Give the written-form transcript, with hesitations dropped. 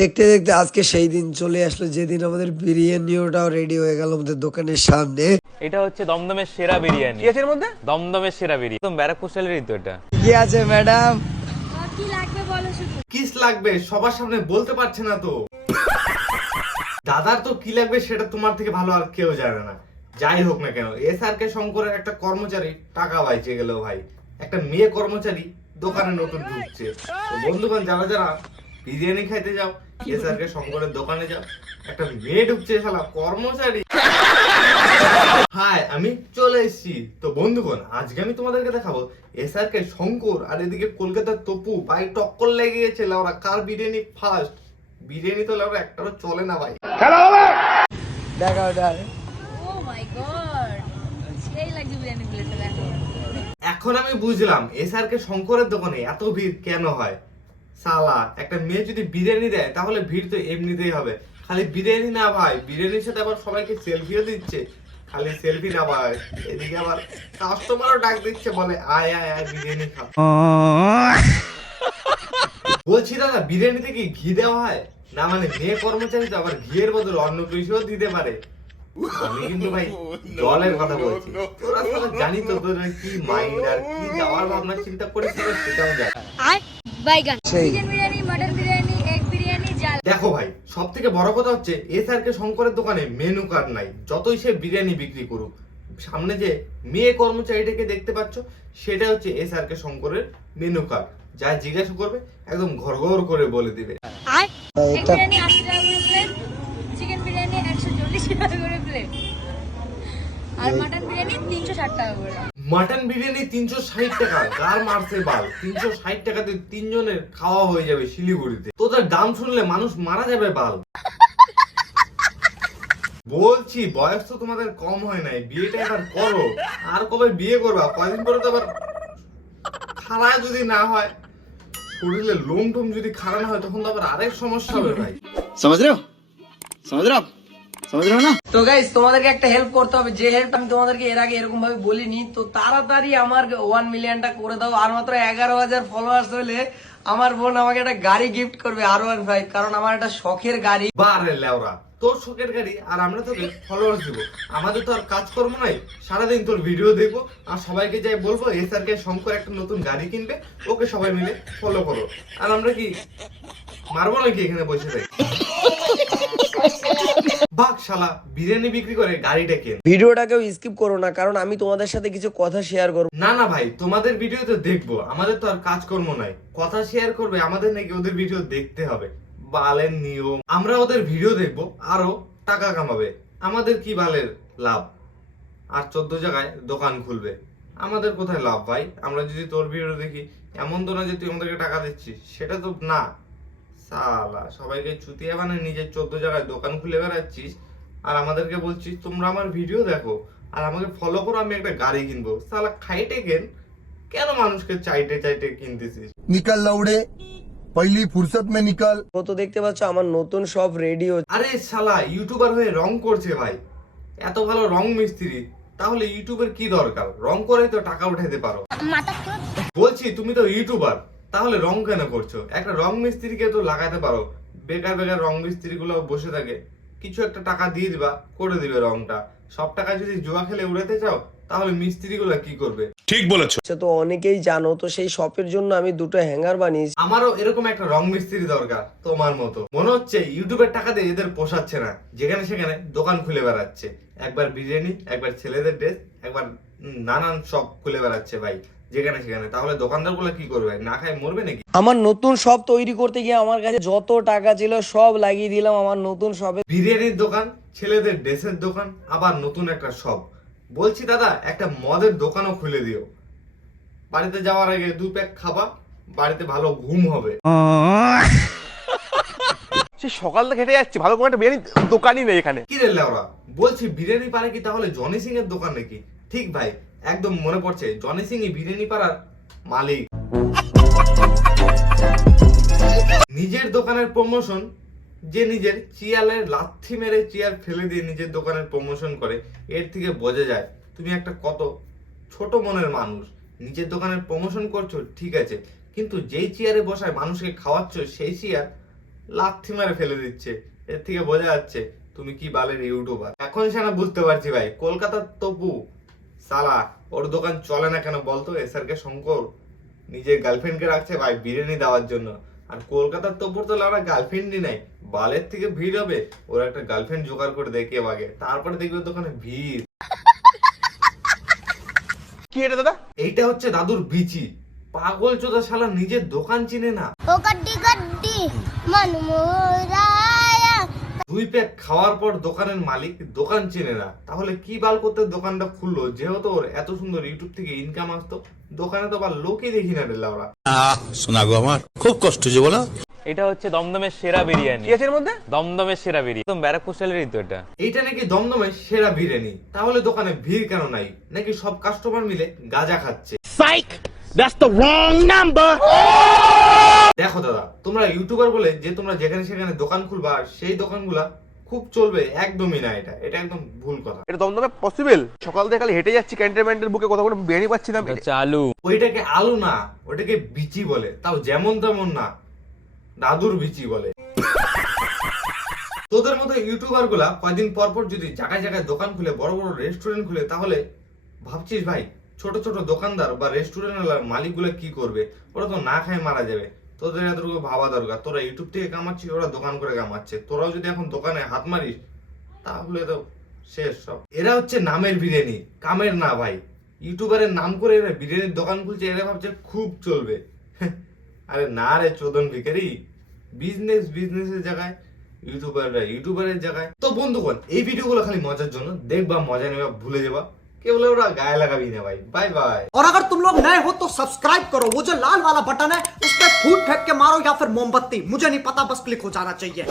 দেখতে দেখতে আজকে সেই দিন চলে আসলো যেদিন আমাদের বিরিয়ানিটাও রেডি হয়ে গেল আমাদের দোকানের সামনে। এটা হচ্ছে দমদমের সেরা বিরিয়ানি। কি আছে এর মধ্যে? দমদমের সেরা বিরিয়ানি, একদম ব্যারাকপুর স্টাইলেরই তো এটা। কি আছে ম্যাডাম? কি লাগবে বলো শুধু। কিস লাগবে সবার সামনে বলতে পারছে না তো। দাদার তো কি লাগবে সেটা তোমার থেকে ভালো আর কেউ জানে না। যাই হোক না কেন, SRK শঙ্করের একটা কর্মচারী টাকা বাইচে গেল ভাই। একটা মেয়ে কর্মচারী দোকানে নতুন ঢুকছে। তো বন্ধুগণ, যারা যারা বিরিয়ানি খাইতে যাও, SRK শঙ্করের দোকানে যাও, একটা মেয়ে ঢুকছে শালা কর্মচারী। হাই, আমি চলে এসেছি। তো বন্ধুগণ, আজকে আমি তোমাদেরকে দেখাবো SRK শঙ্কর আর এদিকে কলকাতার তপু ভাই টক্কর লেগে গেছে। ওরা কার বিরিয়ানি ফার্স্ট। বিরিয়ানি তো লাউরা একটারও চলে না ভাই। দেখা ওটা ও মাই গড, সেই লাগছে বিরিয়ানি প্লেটটা দেখো। এখন আমি বুঝলাম SRK শঙ্করের দোকানে এত ভিড় কেন হয়। সালা, একটা মেয়ে যদি বিরিয়ানি দেয় তাহলে ভিড় তো এমনিতেই হবে। খালি বিরিয়ানি না ভাই, বিরিয়ানির সাথে আবার সবাইকে সেলফিও দিচ্ছে। খালি সেলফি না ভাই, এদিকে আবার কাস্টমারও ডাক দিচ্ছে, বলে আয় আয় আয় বিরিয়ানি খা। বলছি দাদা, বিরিয়ানিতে কি ঘি দেওয়া হয়? না মানে মেয়ে কর্মচারী তো আবার ঘিয়ের বদল অন্য কিছুও দিতে পারে। আমি কিন্তু ভাই জলের কথা বলছি। তোরা সবাই জানি তো তোরা কি মাইন্ড আর কি যাওয়ার ভাবনা চিন্তা করিস সেটাও জানি। আয় বাইগান, সেই। Chicken biryani, mutton biryani, egg biryani, জাল। দেখো ভাই, সব থেকে বড় কথা হচ্ছে SRK শঙ্করের দোকানে মেনু কার্ড নাই। যতই সে বিরিয়ানি বিক্রি করুক, সামনে যে মেয়ে কর্মচারীটাকে দেখতে পাচ্ছ, সেটা হচ্ছে SRK শঙ্করের মেনু কার্ড। যা জিজ্ঞাসা করবে একদম ঘর করে বলে দিবে। আয় এগ এটা বিরিয়ানি 80 টাকা করে প্লেট, চিকেন বিরিয়ানি 140 টাকা করে প্লেট, আর মাটন বিরিয়ানি 360 টাকা করে। মাটন বিরিয়ানি 360 টাকা, গার মারছে বাল। 360 টাকাতে তিনজনের খাওয়া হয়ে যাবে শিলিগুড়িতে। তোদের দাম শুনলে মানুষ মারা যাবে বাল। বলছি, বয়স তো তোমাদের কম হয় নাই, বিয়েটা এবার করো। আর কবে বিয়ে করবা? কয়দিন পরে তো আবার খাড়া যদি না হয়, শরীরে লোম টোম যদি খাড়া না হয়, তখন তো আবার আরেক সমস্যা হবে ভাই। समझ रहे हो समझ रहे हो आप समझ रहे हो ना। তো গাইস, তোমাদেরকে একটা হেল্প করতে হবে, যে হেল্প আমি তোমাদেরকে এর আগে এরকম ভাবে বলিনি। তো তাড়াতাড়ি আমার 1 মিলিয়নটা করে দাও। আর মাত্র 11,000 ফলোয়ার্স হলে আমার বোন আমাকে একটা গাড়ি গিফট করবে, R15, কারণ আমার একটা শখের গাড়ি। বারে লেওরা, তোর শখের গাড়ি আর আমরা তোকে ফলোয়ার্স দিব। আমাদের তো আর কাজকর্ম নাই, সারাদিন তোর ভিডিও দেখবো আর সবাইকে যাই বলবো SRK শঙ্কর একটা নতুন গাড়ি কিনবে, ওকে সবাই মিলে ফলো করো। আর আমরা কি মারবো নাকি এখানে বসে থাকি? বাক শালা, বিরিয়ানি বিক্রি করে গাড়িটা কেন। ভিডিওটাকেও স্কিপ করো না, কারণ আমি তোমাদের সাথে কিছু কথা শেয়ার করবো। না না ভাই, তোমাদের ভিডিও তো দেখবো, আমাদের তো আর কাজকর্ম নাই। কথা শেয়ার করবে, আমাদের নাকি ওদের ভিডিও দেখতে হবে? বালের নিয়ম। আমরা ওদের ভিডিও দেখবো, আরো টাকা কামাবে। আমাদের কি বালের লাভ? আর 14 জায়গায় দোকান খুলবে, আমাদের কোথায় লাভ ভাই? আমরা যদি তোর ভিডিও দেখি, এমন তো না যে তুই আমাদেরকে টাকা দিচ্ছিস, সেটা তো না। সালা, সবাইকে চুতিয়া বানায় নিজে 14 জায়গায় দোকান খুলে বেড়াচ্ছিস, আর আমাদেরকে বলছিস তোমরা আমার ভিডিও দেখো আর আমাকে ফলো করো, আমি একটা গাড়ি কিনবো। সালা খাইটে কেন মানুষকে চাইটে চাইটে কিনতেছিস? निकल लौड़े पहली फुर्सत में निकल। তো দেখতে পাচ্ছ আমার নতুন সব রেডি হচ্ছে। আরে শালা, ইউটিউবার হয়ে রং করছে ভাই। এত ভালো রং মিস্ত্রি, তাহলে ইউটিউবের কি দরকার? রং করেই তো টাকা উঠাইতে পারো। বলছি, তুমি তো ইউটিউবার, তাহলে রং কেন করছো? একটা রং মিস্ত্রিকে তো লাগাতে পারো। বেকার বেকার রং মিস্ত্রি গুলো বসে থাকে, কিছু একটা টাকা দিয়ে দিবা, করে দিবে রংটা। সব টাকা যদি জুয়া খেলে উড়াতে চাও, তাহলে মিস্ত্রি গুলা কি করবে? তো অনেকেই জানো, তো সেই শপের জন্য আমি দুটো হ্যাঙ্গার বানিয়েছি। আমারও এরকম একটা রং মিস্ত্রি দরকার তোমার মতো। মনে হচ্ছে ইউটিউবের টাকা দিয়ে এদের পোষাচ্ছে না, যেখানে সেখানে দোকান খুলে বেড়াচ্ছে। একবার বিরিয়ানি, একবার ছেলেদের ড্রেস, একবার নানান সব খুলে বেড়াচ্ছে ভাই যেখানে সেখানে। তাহলে দোকানদার গুলো কি করবে? না খায় মরবে নাকি? আমার নতুন শপ তৈরি করতে গিয়ে আমার কাছে যত টাকা ছিল সব লাগিয়ে দিলাম আমার নতুন শপে। বিরিয়ানির দোকান, ছেলেদের ড্রেসের দোকান, আবার নতুন একটা শপ। বলছি দাদা, একটা মদের দোকানও খুলে দিও। বাড়িতে যাওয়ার আগে 2 প্যাক খাবা, বাড়িতে ভালো ঘুম হবে। সে সকাল থেকে হেঁটে যাচ্ছি, ভালো কোনো একটা বিরিয়ানি দোকানই নেই এখানে। কি রে লেওরা, বলছি বিরিয়ানি পারে কি তাহলে জনি সিং এর দোকান নাকি? ঠিক ভাই, একদম মনে পড়ছে, জনি সিং ই বিরিয়ানি পাড়ার মালিক। নিজের দোকানের প্রমোশন, যে নিজের চিয়ালের লাথি মেরে চেয়ার ফেলে দিয়ে নিজের দোকানের প্রমোশন করে, এর থেকে বোঝা যায় তুমি একটা কত ছোট মনের মানুষ। নিজের দোকানের প্রমোশন করছো ঠিক আছে, কিন্তু যেই চেয়ারে বসায় মানুষকে খাওয়াচ্ছ, সেই চেয়ার লাথি মারে ফেলে দিচ্ছে। এর থেকে বোঝা যাচ্ছে তুমি কি বালের ইউটিউবার। এখন সেনা বুঝতে পারছি ভাই, কলকাতার তপু সালা ওর দোকান চলে না কেন বলতো? এসআরকে শঙ্কর নিজের গার্লফ্রেন্ডকে রাখছে ভাই বিরিয়ানি দেওয়ার জন্য, আর কলকাতার তপুর তো লাউড়া গার্লফ্রেন্ডই নাই। বালের থেকে ভিড় হবে, ওর একটা গার্লফ্রেন্ড জোগাড় করে দেখে আগে, তারপরে দেখবে দোকানে ভিড়। কি এটা দাদা? এইটা হচ্ছে দাদুর বিচি। পাগল চোদা শালা নিজের দোকান চিনে না। ও গড্ডি গড্ডি মন মোরায়া। 2 প্যাক খাওয়ার পর দোকানের মালিক দোকান চেনে না, তাহলে কি বাল করতে দোকানটা খুললো? যেহেতু ওর এত সুন্দর ইউটিউব থেকে ইনকাম আসতো, দোকানে তো বা লোকই দেখি না রে লাউড়া। শোনা গো আমার খুব কষ্ট যে বলো। এটা হচ্ছে দমদমের সেরা বিরিয়ানি। কি আছে এর মধ্যে? দমদমের সেরা বিরিয়ানি, একদম ব্যারাকপুর স্টাইলেরই তো এটা। এইটা নাকি দমদমের সেরা বিরিয়ানি, তাহলে দোকানে ভিড় কেন নাই? নাকি সব কাস্টমার মিলে গাঁজা খাচ্ছে? দেখো দাদা, তোমরা ইউটিউবার বলে যে তোমরা যেখানে সেখানে দোকান খুলবা, সেই দোকানগুলা খুব চলবে একদমই না। এটা একদম ভুল কথা। এটা দমদমে পসিবল? সকাল থেকে খালি হেঁটে যাচ্ছি ক্যান্টনমেন্টের বুকে, কোথাও কোনো বিরিয়ানি পাচ্ছি না। এটা হচ্ছে আলু। ওইটাকে আলু না, ওটাকে বিচি বলে, তাও যেমন তেমন না, দাদুর বিচি বলে। তোদের মতো ইউটিউবার গুলা কয়দিন পর পর যদি জায়গায় জায়গায় দোকান খুলে, বড় বড় রেস্টুরেন্ট খুলে, তাহলে ভাবছিস ভাই ছোট ছোট দোকানদার বা রেস্টুরেন্টের মালিক গুলা কি করবে? ওরা তো না খায় মারা যাবে। তোদের এতটুকু ভাবা দরকার, তোরা ইউটিউব থেকে কামাচ্ছিস, ওরা দোকান করে কামাচ্ছে। তোরাও যদি এখন দোকানে হাত মারিস তাহলে তো শেষ সব। এরা হচ্ছে নামের বিরিয়ানি, কামের না ভাই। ইউটিউবারের নাম করে এরা বিরিয়ানির দোকান খুলছে, এরা ভাবছে খুব চলবে। আরে না রে চোদন ভিখারি, বিজনেসের জায়গায়, ইউটিউবারের জায়গায়। তো বন্ধুগণ, এই ভিডিওগুলো খালি মজার জন্য দেখবা, মজা নেবা, ভুলে যাবা, কেবল ওরা গায়ে লাগাবি না ভাই। Bye bye. और अगर तुम लोग नए हो तो सब्सक्राइब करो, वो जो लाल वाला बटन है उस पर फूट फेंक के मारो या फिर मोमबत्ती, मुझे नहीं पता, बस क्लिक हो जाना चाहिए।